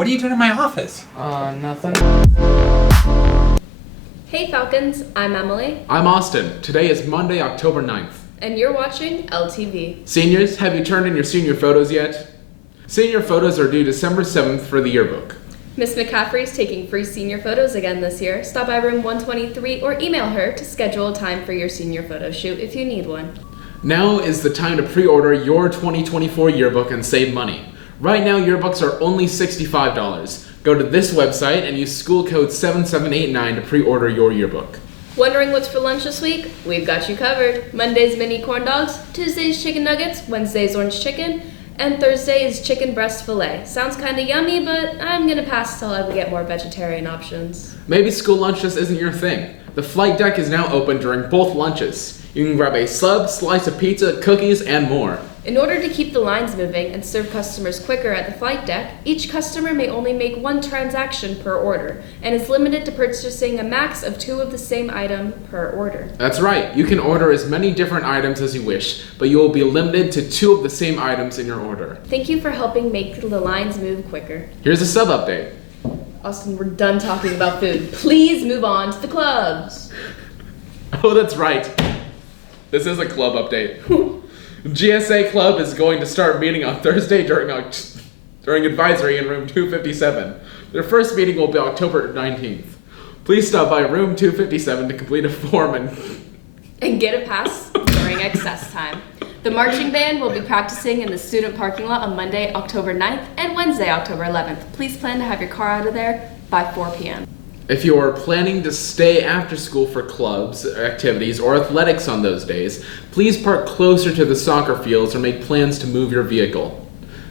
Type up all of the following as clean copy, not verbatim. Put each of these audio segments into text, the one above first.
what are you doing in my office? Nothing. Hey Falcons, I'm Emily. I'm Austin. Today is Monday, October 9th. And you're watching LTV. Seniors, have you turned in your senior photos yet? Senior photos are due December 7th for the yearbook. Miss McCaffrey's taking free senior photos again this year. Stop by room 123 or email her to schedule a time for your senior photo shoot if you need one. Now is the time to pre-order your 2024 yearbook and save money. Right now, yearbooks are only $65. Go to this website and use school code 7789 to pre-order your yearbook. Wondering what's for lunch this week? We've got you covered. Monday's mini corn dogs, Tuesday's chicken nuggets, Wednesday's orange chicken, and Thursday is chicken breast fillet. Sounds kinda yummy, but I'm gonna pass till I get more vegetarian options. Maybe school lunch just isn't your thing. The flight deck is now open during both lunches. You can grab a sub, slice of pizza, cookies, and more. In order to keep the lines moving and serve customers quicker at the flight deck, each customer may only make one transaction per order and is limited to purchasing a max of 2 of the same item per order. That's right. You can order as many different items as you wish, but you will be limited to 2 of the same items in your order. Thank you for helping make the lines move quicker. Here's a sub update. Austin, we're done talking about food. Please move on to the clubs. Oh, that's right. This is a club update. GSA Club is going to start meeting on Thursday during advisory in room 257. Their first meeting will be October 19th. Please stop by room 257 to complete a form and get a pass during excess time. The marching band will be practicing in the student parking lot on Monday, October 9th and Wednesday, October 11th. Please plan to have your car out of there by 4 p.m. If you are planning to stay after school for clubs, activities, or athletics on those days, please park closer to the soccer fields or make plans to move your vehicle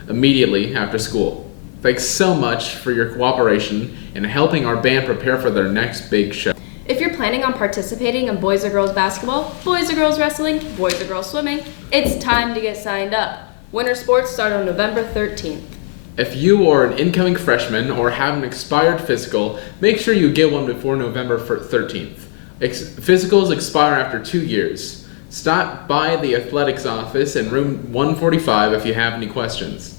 immediately after school. Thanks so much for your cooperation in helping our band prepare for their next big show. If you're planning on participating in boys or girls basketball, boys or girls wrestling, boys or girls swimming, it's time to get signed up. Winter sports start on November 13th. If you are an incoming freshman or have an expired physical, make sure you get one before November 13th. Physicals expire after 2 years. Stop by the athletics office in room 145 if you have any questions.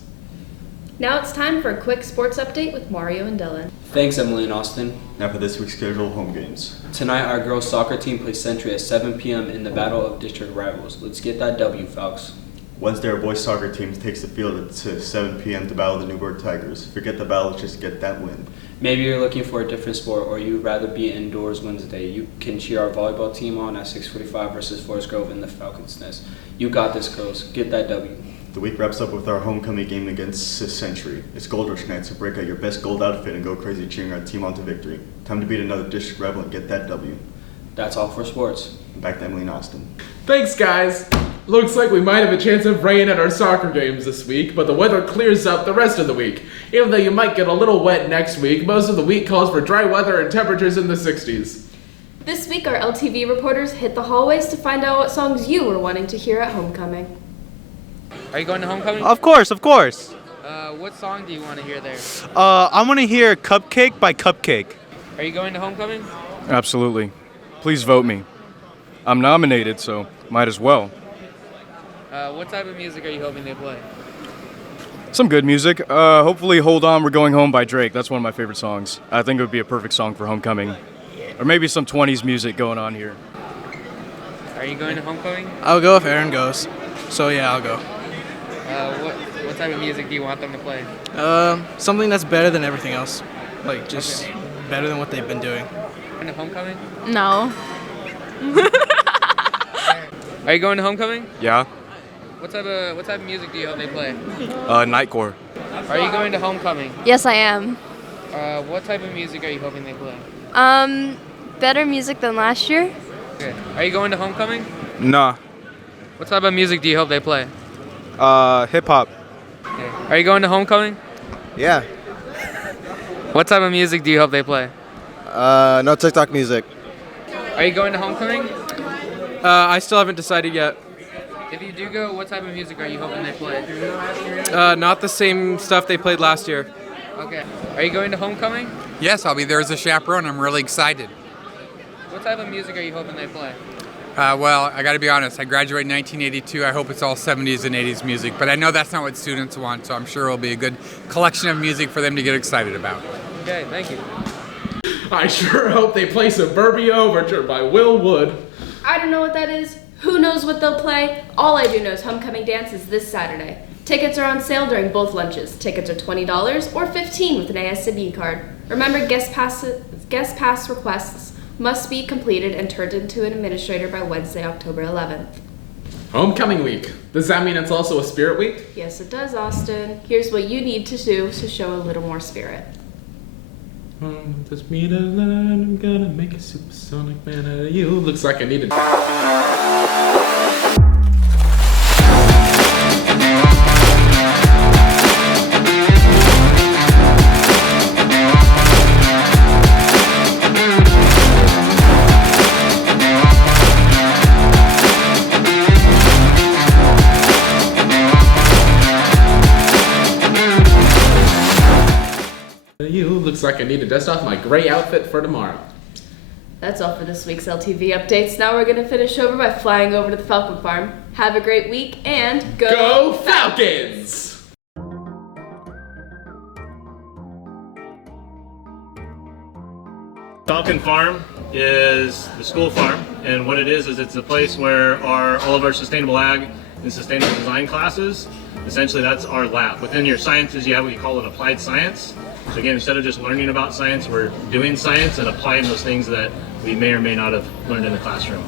Now it's time for a quick sports update with Mario and Dylan. Thanks, Emily and Austin. Now for this week's scheduled home games. Tonight, our girls soccer team plays Century at 7 p.m. in the Battle of District Rivals. Let's get that W, Falcons. Wednesday, our boys soccer team takes the field at 7 p.m. to battle the Newburgh Tigers. Forget the battle, just get that win. Maybe you're looking for a different sport or you'd rather be indoors Wednesday. You can cheer our volleyball team on at 6:45 versus Forest Grove in the Falcons' Nest. You got this, girls. Get that W. The week wraps up with our homecoming game against Century. It's Gold Rush night, so break out your best gold outfit and go crazy cheering our team on to victory. Time to beat another district rival and get that W. That's all for sports. Back to Emily and Austin. Thanks, guys. Looks like we might have a chance of rain at our soccer games this week, but the weather clears up the rest of the week. Even though you might get a little wet next week, most of the week calls for dry weather and temperatures in the 60s. This week, our LTV reporters hit the hallways to find out what songs you were wanting to hear at homecoming. Are you going to homecoming? Of course. What song do you want to hear there? I want to hear Cupcake by Cupcake. Are you going to homecoming? Absolutely. Please vote me. I'm nominated, so might as well. What type of music are you hoping they play? Some good music. Hopefully Hold On, We're Going Home by Drake. That's one of my favorite songs. I think it would be a perfect song for homecoming. Or maybe some 20s music going on here. Are you going to homecoming? I'll go if Aaron goes. So yeah, I'll go. What type of music do you want them to play? Something that's better than everything else. Like just better than what they've been doing. Going to homecoming? No. Are you going to homecoming? Yeah. What type of music do you hope they play? Nightcore. Are you going to homecoming? Yes, I am. What type of music are you hoping they play? Better music than last year. Okay. Are you going to homecoming? Nah. What type of music do you hope they play? Hip hop. Okay. Are you going to homecoming? Yeah. What type of music do you hope they play? No TikTok music. Are you going to homecoming? I still haven't decided yet. If you do go, what type of music are you hoping they play? Not the same stuff they played last year. Okay. Are you going to homecoming? Yes, I'll be there as a chaperone. I'm really excited. What type of music are you hoping they play? Well, I got to be honest. I graduated in 1982. I hope it's all 70s and 80s music, but I know that's not what students want, so I'm sure it'll be a good collection of music for them to get excited about. Okay, thank you. I sure hope they play Suburbia Overture by Will Wood. I don't know what that is. Who knows what they'll play? All I do know is Homecoming Dance is this Saturday. Tickets are on sale during both lunches. Tickets are $20 or $15 with an ASB card. Remember, guest pass requests must be completed and turned into an administrator by Wednesday, October 11th. Homecoming week. Does that mean it's also a spirit week? Yes, it does, Austin. Here's what you need to do to show a little more spirit. Just me to learn, I'm gonna make a supersonic man out of you. Looks like I need to. Looks like I need to dust off my gray outfit for tomorrow. That's all for this week's LTV updates. Now we're gonna finish over by flying over to the Falcon Farm. Have a great week and Go Falcons! Falcon Farm is the school farm, and what it is it's a place where all of our sustainable ag and sustainable design classes, essentially that's our lab. Within your sciences you have what you call an applied science. So again, instead of just learning about science, we're doing science and applying those things that we may or may not have learned in the classroom.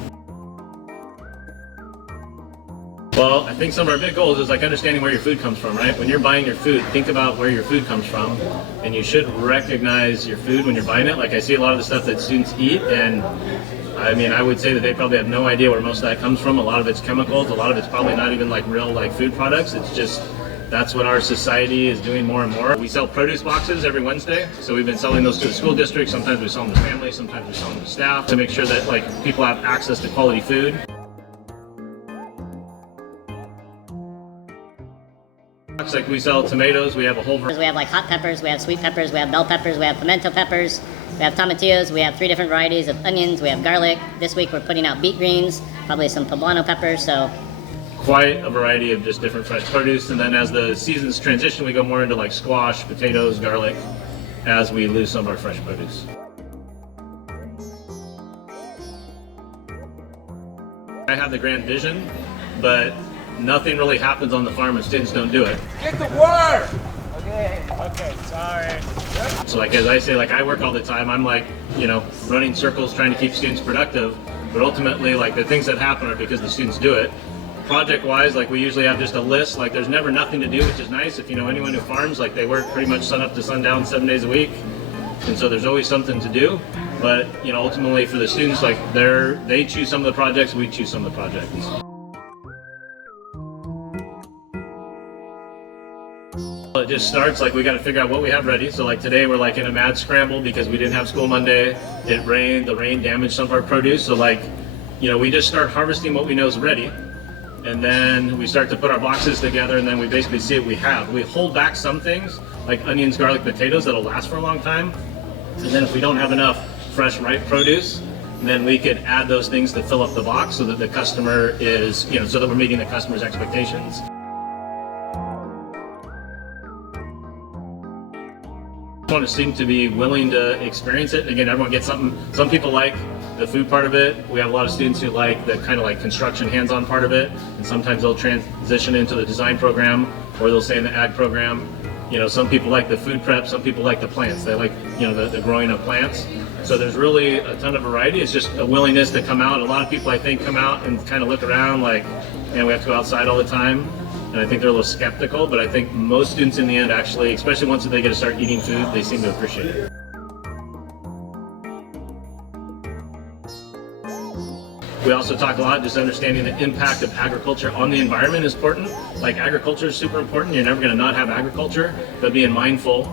Well, I think some of our big goals is like understanding where your food comes from, right? When you're buying your food, think about where your food comes from, and you should recognize your food when you're buying it. Like I see a lot of the stuff that students eat, and I mean, I would say that they probably have no idea where most of that comes from. A lot of it's chemicals, a lot of it's probably not even like real like food products. It's just, that's what our society is doing more and more. We sell produce boxes every Wednesday, so we've been selling those to the school district. Sometimes we sell them to families, sometimes we sell them to staff to make sure that like people have access to quality food. Like we sell tomatoes, we have a whole variety. We have like hot peppers, we have sweet peppers, we have bell peppers, we have pimento peppers, we have tomatillos, we have 3 different varieties of onions, we have garlic. This week we're putting out beet greens, probably some poblano peppers, so quite a variety of just different fresh produce. And then as the seasons transition, we go more into like squash, potatoes, garlic, as we lose some of our fresh produce. I have the grand vision, but nothing really happens on the farm if students don't do it. Get the work! Okay, sorry. So like as I say, like I work all the time, I'm like, you know, running circles trying to keep students productive, but ultimately like the things that happen are because the students do it. Project wise, like we usually have just a list, like there's never nothing to do, which is nice. If you know anyone who farms, like they work pretty much sun up to sundown 7 days a week, and so there's always something to do. But you know, ultimately for the students, like they choose some of the projects, we choose some of the projects. It just starts like we got to figure out what we have ready. So like today we're like in a mad scramble because we didn't have school Monday. It rained, the rain damaged some of our produce. So like, you know, we just start harvesting what we know is ready. And then we start to put our boxes together, and then we basically see what we have. We hold back some things like onions, garlic, potatoes that'll last for a long time. And then if we don't have enough fresh ripe produce, then we could add those things to fill up the box so that the customer is, you know, so that we're meeting the customer's expectations. I want a student to be willing to experience it. Again, everyone gets something. Some people like the food part of it. We have a lot of students who like the kind of like construction hands-on part of it, and sometimes they'll transition into the design program, or they'll stay in the ag program. You know, some people like the food prep, some people like the plants. They like, you know, the growing of plants. So there's really a ton of variety. It's just a willingness to come out. A lot of people, I think, come out and kind of look around like, man, we have to go outside all the time. And I think they're a little skeptical, but I think most students in the end actually, especially once they get to start eating food, they seem to appreciate it. We also talk a lot, just understanding the impact of agriculture on the environment is important. Like agriculture is super important. You're never going to not have agriculture, but being mindful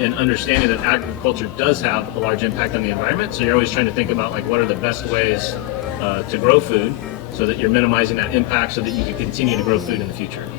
and understanding that agriculture does have a large impact on the environment. So you're always trying to think about like what are the best ways to grow food, so that you're minimizing that impact so that you can continue to grow food in the future.